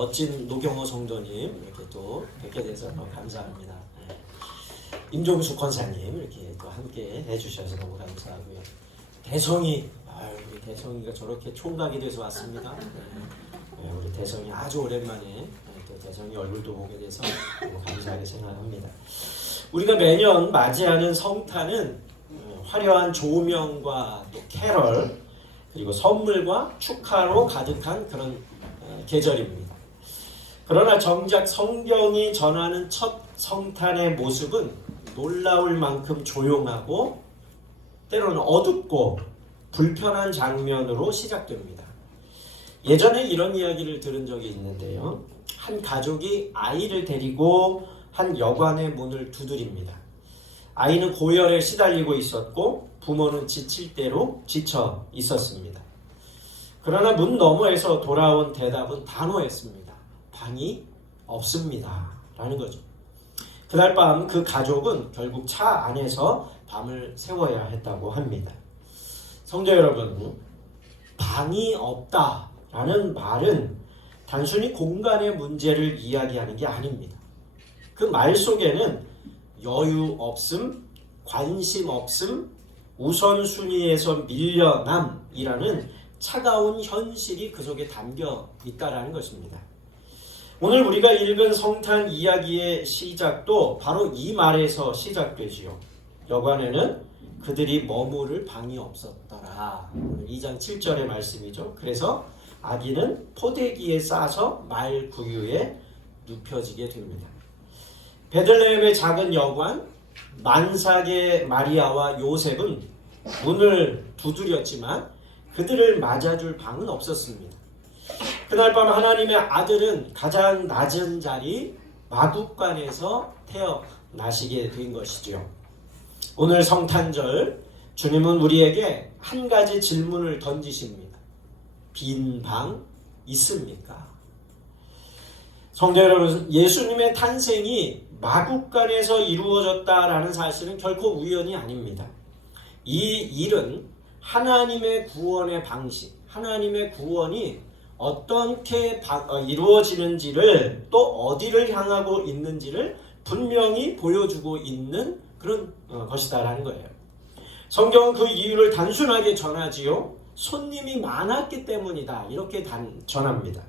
멋진 노경호 성도님 이렇게 또 뵙게 돼서 너무 감사합니다. 임종수 권사님 이렇게 또 함께 해주셔서 너무 감사하고요. 대성이, 우리 대성이가 저렇게 총각이 돼서 왔습니다. 우리 대성이 아주 오랜만에 또 대성이 얼굴도 보게 돼서 너무 감사하게 생각합니다. 우리가 매년 맞이하는 성탄은 화려한 조명과 또 캐럴 그리고 선물과 축하로 가득한 그런 계절입니다. 그러나 정작 성경이 전하는 첫 성탄의 모습은 놀라울 만큼 조용하고 때로는 어둡고 불편한 장면으로 시작됩니다. 예전에 이런 이야기를 들은 적이 있는데요. 한 가족이 아이를 데리고 한 여관의 문을 두드립니다. 아이는 고열에 시달리고 있었고 부모는 지칠 대로 지쳐 있었습니다. 그러나 문 너머에서 돌아온 대답은 단호했습니다. 방이 없습니다. 라는 거죠. 그날 밤 그 가족은 결국 차 안에서 밤을 새워야 했다고 합니다. 성도 여러분, 방이 없다라는 말은 단순히 공간의 문제를 이야기하는 게 아닙니다. 그 말 속에는 여유 없음, 관심 없음, 우선순위에서 밀려남이라는 차가운 현실이 그 속에 담겨 있다라는 것입니다. 오늘 우리가 읽은 성탄 이야기의 시작도 바로 이 말에서 시작되지요. 여관에는 그들이 머무를 방이 없었더라. 2장 7절의 말씀이죠. 그래서 아기는 포대기에 싸서 말 구유에 눕혀지게 됩니다. 베들레헴의 작은 여관, 만삭의 마리아와 요셉은 문을 두드렸지만 그들을 맞아줄 방은 없었습니다. 그날 밤 하나님의 아들은 가장 낮은 자리 마구간에서 태어나시게 된 것이죠. 오늘 성탄절 주님은 우리에게 한 가지 질문을 던지십니다. 빈 방 있습니까? 성도 여러분, 예수님의 탄생이 마구간에서 이루어졌다라는 사실은 결코 우연이 아닙니다. 이 일은 하나님의 구원의 방식, 하나님의 구원이 어떻게 이루어지는지를 또 어디를 향하고 있는지를 분명히 보여주고 있는 그런 것이다라는 거예요. 성경은 그 이유를 단순하게 전하지요. 손님이 많았기 때문이다 이렇게 전합니다.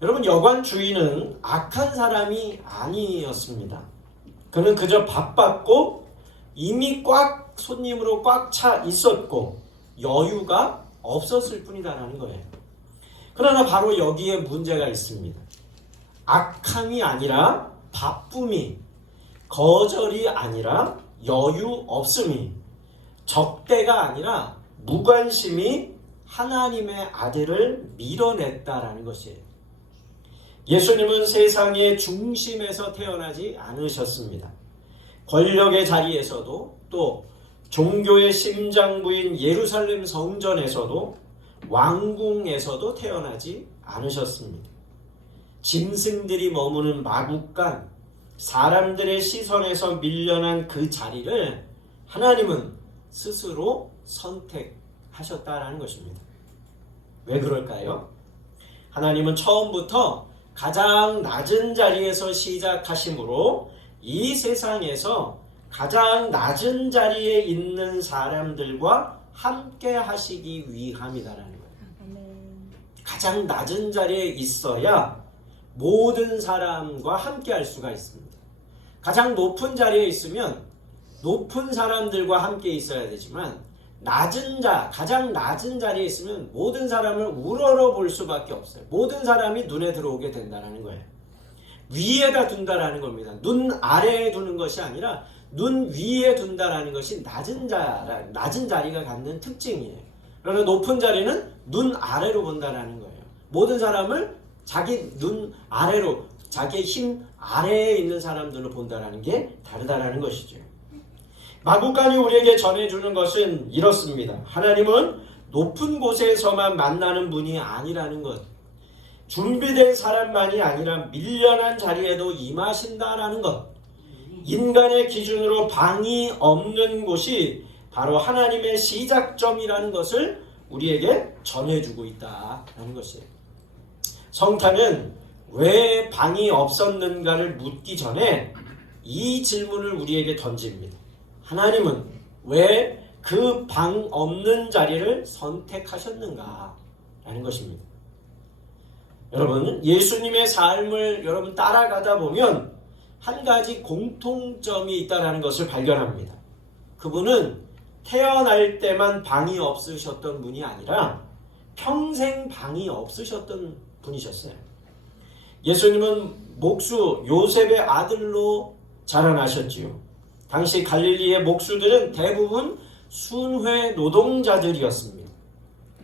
여러분, 여관 주인은 악한 사람이 아니었습니다. 그는 그저 바빴고 이미 손님으로 꽉 차 있었고 여유가 없었을 뿐이다라는 거예요. 그러나 바로 여기에 문제가 있습니다. 악함이 아니라 바쁨이, 거절이 아니라 여유 없음이, 적대가 아니라 무관심이 하나님의 아들을 밀어냈다라는 것이에요. 예수님은 세상의 중심에서 태어나지 않으셨습니다. 권력의 자리에서도 또 종교의 심장부인 예루살렘 성전에서도 왕궁에서도 태어나지 않으셨습니다. 짐승들이 머무는 마구간, 사람들의 시선에서 밀려난 그 자리를 하나님은 스스로 선택하셨다라는 것입니다. 왜 그럴까요? 하나님은 처음부터 가장 낮은 자리에서 시작하심으로 이 세상에서 가장 낮은 자리에 있는 사람들과 함께 하시기 위함이다라는 거예요. 가장 낮은 자리에 있어야 모든 사람과 함께 할 수가 있습니다. 가장 높은 자리에 있으면 높은 사람들과 함께 있어야 되지만 가장 낮은 자리에 있으면 모든 사람을 우러러 볼 수밖에 없어요. 모든 사람이 눈에 들어오게 된다는 거예요. 위에다 둔다라는 겁니다. 눈 아래에 두는 것이 아니라 눈 위에 둔다라는 것이 낮은 자리가 갖는 특징이에요. 그러나 높은 자리는 눈 아래로 본다라는 거예요. 모든 사람을 자기 눈 아래로, 자기의 힘 아래에 있는 사람들로 본다라는 게 다르다라는 것이죠. 마구간이 우리에게 전해주는 것은 이렇습니다. 하나님은 높은 곳에서만 만나는 분이 아니라는 것. 준비된 사람만이 아니라 밀려난 자리에도 임하신다라는 것. 인간의 기준으로 방이 없는 곳이 바로 하나님의 시작점이라는 것을 우리에게 전해주고 있다라는 것이에요. 성탄은 왜 방이 없었는가를 묻기 전에 이 질문을 우리에게 던집니다. 하나님은 왜 그 방 없는 자리를 선택하셨는가? 라는 것입니다. 여러분, 예수님의 삶을 여러분 따라가다 보면 한 가지 공통점이 있다는 것을 발견합니다. 그분은 태어날 때만 방이 없으셨던 분이 아니라 평생 방이 없으셨던 분이셨어요. 예수님은 목수 요셉의 아들로 자라나셨지요. 당시 갈릴리의 목수들은 대부분 순회 노동자들이었습니다.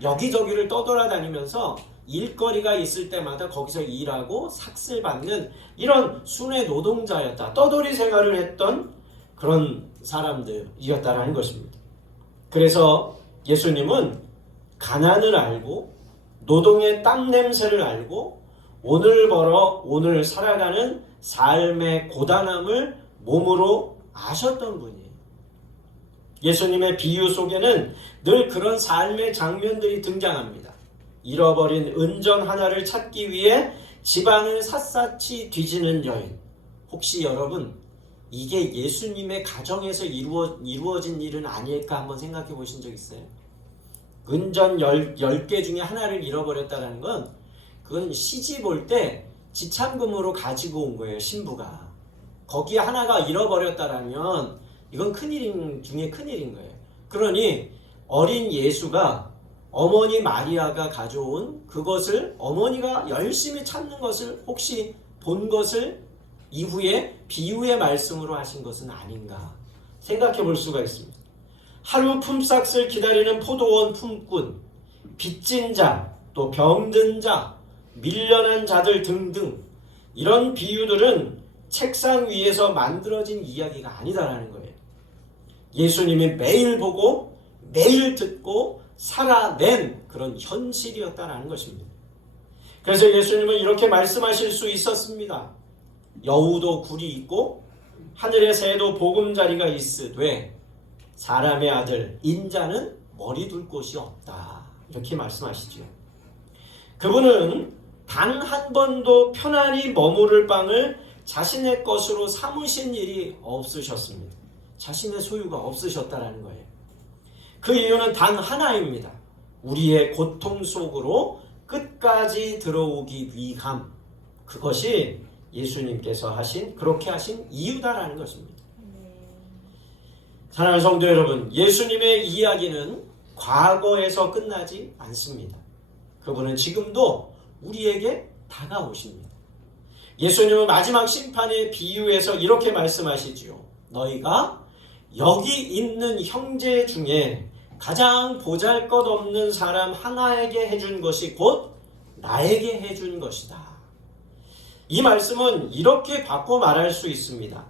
여기저기를 떠돌아다니면서 일거리가 있을 때마다 거기서 일하고 삭슬 받는 이런 순회 노동자였다. 떠돌이 생활을 했던 그런 사람들이었다라는 것입니다. 그래서 예수님은 가난을 알고 노동의 땀 냄새를 알고 오늘 벌어 오늘 살아가는 삶의 고단함을 몸으로 아셨던 분이에요. 예수님의 비유 속에는 늘 그런 삶의 장면들이 등장합니다. 잃어버린 은전 하나를 찾기 위해 집안을 샅샅이 뒤지는 여인. 혹시 여러분 이게 예수님의 가정에서 이루어진 일은 아닐까 한번 생각해 보신 적 있어요? 은전 10개 중에 하나를 잃어버렸다는 건 그건 시집 올 때 지참금으로 가지고 온 거예요. 신부가. 거기에 하나가 잃어버렸다라면 이건 큰일 중에 큰일인 거예요. 그러니 어린 예수가 어머니 마리아가 가져온 그것을 어머니가 열심히 찾는 것을 혹시 본 것을 이후에 비유의 말씀으로 하신 것은 아닌가 생각해 볼 수가 있습니다. 하루 품삯을 기다리는 포도원 품꾼, 빚진 자, 또 병든 자, 밀려난 자들 등등 이런 비유들은 책상 위에서 만들어진 이야기가 아니다라는 거예요. 예수님이 매일 보고 매일 듣고 살아낸 그런 현실이었다라는 것입니다. 그래서 예수님은 이렇게 말씀하실 수 있었습니다. 여우도 굴이 있고 하늘의 새도 보금자리가 있으되 사람의 아들 인자는 머리 둘 곳이 없다. 이렇게 말씀하시죠. 그분은 단 한 번도 편안히 머무를 방을 자신의 것으로 삼으신 일이 없으셨습니다. 자신의 소유가 없으셨다라는 거예요. 그 이유는 단 하나입니다. 우리의 고통 속으로 끝까지 들어오기 위함. 그것이 예수님께서 그렇게 하신 이유다라는 것입니다. 사랑하는 성도 여러분, 예수님의 이야기는 과거에서 끝나지 않습니다. 그분은 지금도 우리에게 다가오십니다. 예수님은 마지막 심판의 비유에서 이렇게 말씀하시지요. 너희가 여기 있는 형제 중에 가장 보잘것없는 사람 하나에게 해준 것이 곧 나에게 해준 것이다. 이 말씀은 이렇게 바꿔 말할 수 있습니다.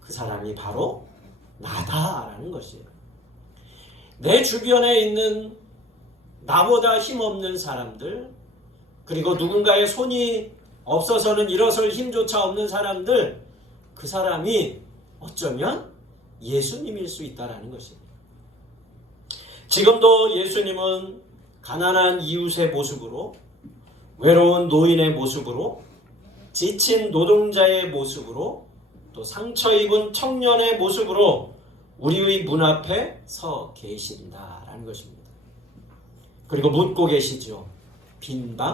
그 사람이 바로 나다라는 것이에요. 내 주변에 있는 나보다 힘없는 사람들, 그리고 누군가의 손이 없어서는 일어설 힘조차 없는 사람들, 그 사람이 어쩌면 예수님일 수 있다는 것입니다. 지금도 예수님은 가난한 이웃의 모습으로, 외로운 노인의 모습으로, 지친 노동자의 모습으로, 또 상처 입은 청년의 모습으로 우리의 문 앞에 서 계신다라는 것입니다. 그리고 묻고 계시죠. 빈 방